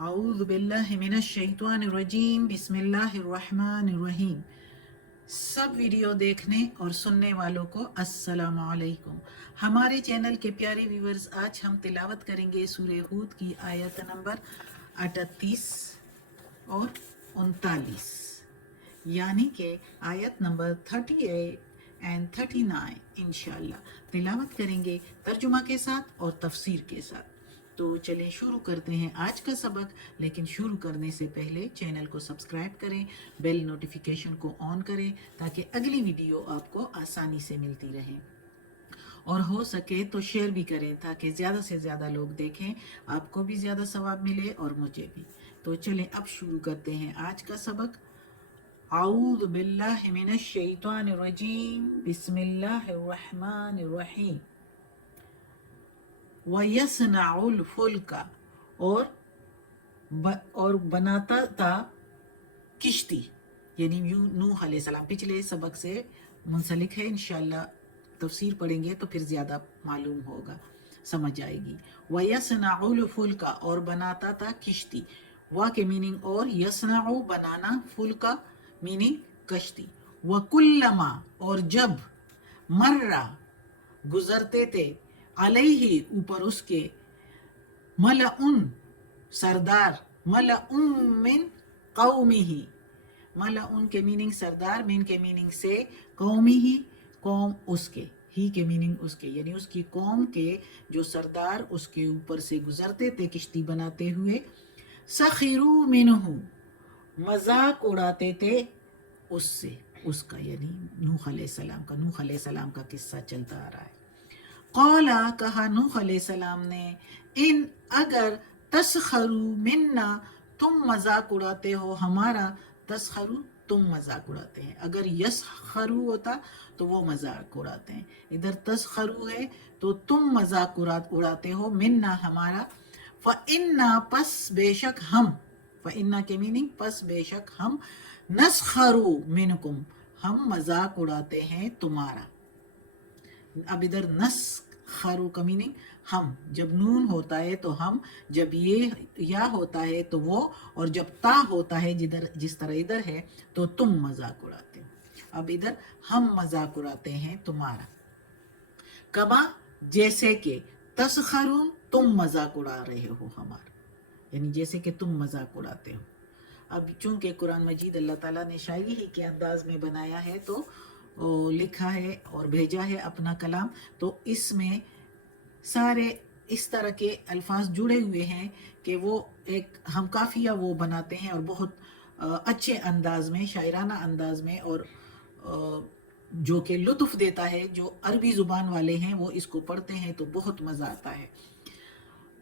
اعوذ باللہ من الشیطان الرجیم بسم اللہ الرحمن الرحیم۔ سب ویڈیو دیکھنے اور سننے والوں کو السلام علیکم۔ ہمارے چینل کے پیارے ویورز، آج ہم تلاوت کریں گے سورہ ہود کی آیت نمبر 38 اور 39، یعنی کہ آیت نمبر 38 اینڈ 39 انشاءاللہ تلاوت کریں گے ترجمہ کے ساتھ اور تفسیر کے ساتھ۔ تو چلیں شروع کرتے ہیں آج کا سبق، لیکن شروع کرنے سے پہلے چینل کو سبسکرائب کریں، بیل نوٹیفیکیشن کو آن کریں تاکہ اگلی ویڈیو آپ کو آسانی سے ملتی رہے، اور ہو سکے تو شیئر بھی کریں تاکہ زیادہ سے زیادہ لوگ دیکھیں، آپ کو بھی زیادہ ثواب ملے اور مجھے بھی۔ تو چلیں اب شروع کرتے ہیں آج کا سبق۔ اعوذ باللہ من الشیطان الرجیم بسم اللہ الرحمن الرحیم۔ وَيَصْنَعُ الْفُلْكَ اور بناتا تھا کشتی، یعنی نوح علیہ السلام پچھلے سبق سے منسلک ہے، انشاءاللہ تفسیر پڑھیں گے تو پھر زیادہ معلوم ہوگا، سمجھ آئے گی۔ وَيَصْنَعُ الْفُلْكَ اور بناتا تھا کشتی، وا کے میننگ اور، یصنع بنانا، فلکا میننگ کشتی۔ وَكُلَّمَا اور جب، مرہ گزرتے تھے، علیہ اوپر اس کے، ملعن سردار، ملعن من قومہ، ملعن کے میننگ سردار، من کے میننگ سے، قومہ قوم اس کے، ہی کے میننگ اس کے، یعنی اس کی قوم کے جو سردار اس کے اوپر سے گزرتے تھے کشتی بناتے ہوئے، سخروا منہ مذاق اڑاتے تھے اس سے، اس کا یعنی نوح علیہ السلام کا، نوح علیہ السلام کا قصہ چلتا آ رہا ہے۔ قالا کہا نوح علیہ السلام نے، ان اگر، تسخروا منا تم مذاق اڑاتے ہو ہمارا، تسخروا تم مذاق اڑاتے ہیں، اگر یسخروا ہوتا تو وہ مذاق اڑاتے ہیں، ادھر تسخروا ہے تو تم مذاق اڑاتے ہو، منا ہمارا، فإنا پس بے شک ہم، فإنا کے میننگ پس بے شک ہم، نسخروا منکم ہم مذاق اڑاتے ہیں تمہارا۔ اب ادھر نسخروا کا میننگ ہم، جب نون ہوتا ہے تو ہم، جب یہ یا ہوتا ہے تو وہ، اور جب تا ہوتا ہے جس طرح ادھر ہے تو تم مذاق اڑاتے ہو۔ اب ادھر ہم مذاق اڑاتے ہیں تمہارا، کما جیسے کہ، تسخرون تم مذاق اڑا رہے ہو ہمارا، یعنی جیسے کہ تم مذاق اڑاتے ہو۔ اب چونکہ قرآن مجید اللہ تعالیٰ نے شاعری ہی کے انداز میں بنایا ہے تو لکھا ہے اور بھیجا ہے اپنا کلام، تو اس میں سارے اس طرح کے الفاظ جڑے ہوئے ہیں کہ وہ ایک ہم کافیہ وہ بناتے ہیں، اور بہت اچھے انداز میں، شاعرانہ انداز میں، اور جو کہ لطف دیتا ہے، جو عربی زبان والے ہیں وہ اس کو پڑھتے ہیں تو بہت مزہ آتا ہے۔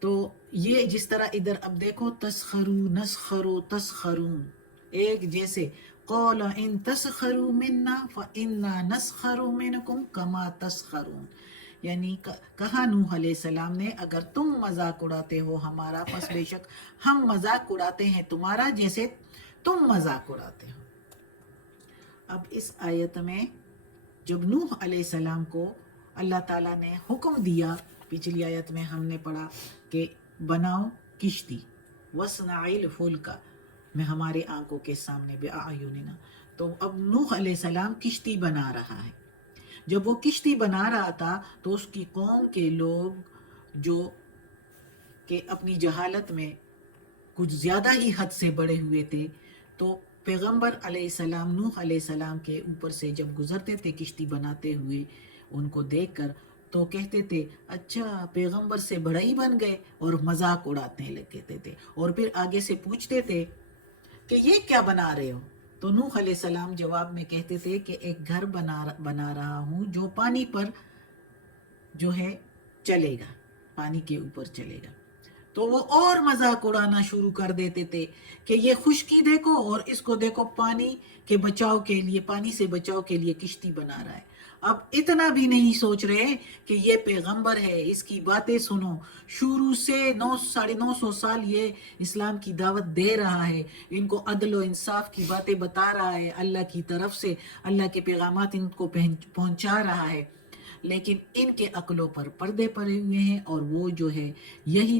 تو یہ جس طرح ادھر اب دیکھو، تسخرو نسخرو تسخرون، ایک جیسے، قول ان تسخروا منا فإنا نسخر منکم کما تسخرون، یعنی کہا نوح علیہ السلام نے، اگر تم مذاق اڑاتے ہو ہمارا، پس بے شک ہم مذاق اڑاتے ہیں تمہارا جیسے تم مذاق اڑاتے ہو۔ اب اس آیت میں جب نوح علیہ السلام کو اللہ تعالیٰ نے حکم دیا، پچھلی آیت میں ہم نے پڑھا کہ بناؤ کشتی، وَاصْنَعِ الْفُلْكَ میں ہمارے آنکھوں کے سامنے، بِأَعْيُنِنَا، تو اب نوح علیہ السلام کشتی بنا رہا ہے۔ جب وہ کشتی بنا رہا تھا تو اس کی قوم کے لوگ جو کہ اپنی جہالت میں کچھ زیادہ ہی حد سے بڑے ہوئے تھے، تو پیغمبر علیہ السلام، نوح علیہ السلام کے اوپر سے جب گزرتے تھے کشتی بناتے ہوئے، ان کو دیکھ کر تو کہتے تھے، اچھا پیغمبر سے بڑا ہی بن گئے، اور مذاق اڑاتے لگتے تھے، اور پھر آگے سے پوچھتے تھے کہ یہ کیا بنا رہے ہو؟ تو نوح علیہ السلام جواب میں کہتے تھے کہ ایک گھر بنا رہا ہوں جو پانی پر جو ہے چلے گا، پانی کے اوپر چلے گا۔ تو وہ اور مذاق اڑانا شروع کر دیتے تھے کہ یہ خشکی دیکھو، اور اس کو دیکھو پانی کے بچاؤ کے لیے، پانی سے بچاؤ کے لیے کشتی بنا رہا ہے۔ اب اتنا بھی نہیں سوچ رہے کہ یہ پیغمبر ہے، اس کی باتیں سنو، شروع سے 950 سال یہ اسلام کی دعوت دے رہا ہے، ان کو عدل و انصاف کی باتیں بتا رہا ہے، اللہ کی طرف سے اللہ کے پیغامات ان کو پہنچا رہا ہے، لیکن ان کے عقلوں پر پردے پڑے ہوئے ہیں، اور وہ جو ہے یہی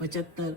75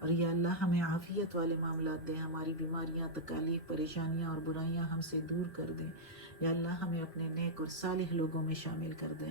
اور یا اللہ ہمیں عافیت والے معاملات دیں، ہماری بیماریاں، تکالیف، پریشانیاں اور برائیاں ہم سے دور کر دیں۔ یا اللہ ہمیں اپنے نیک اور صالح لوگوں میں شامل کر دیں۔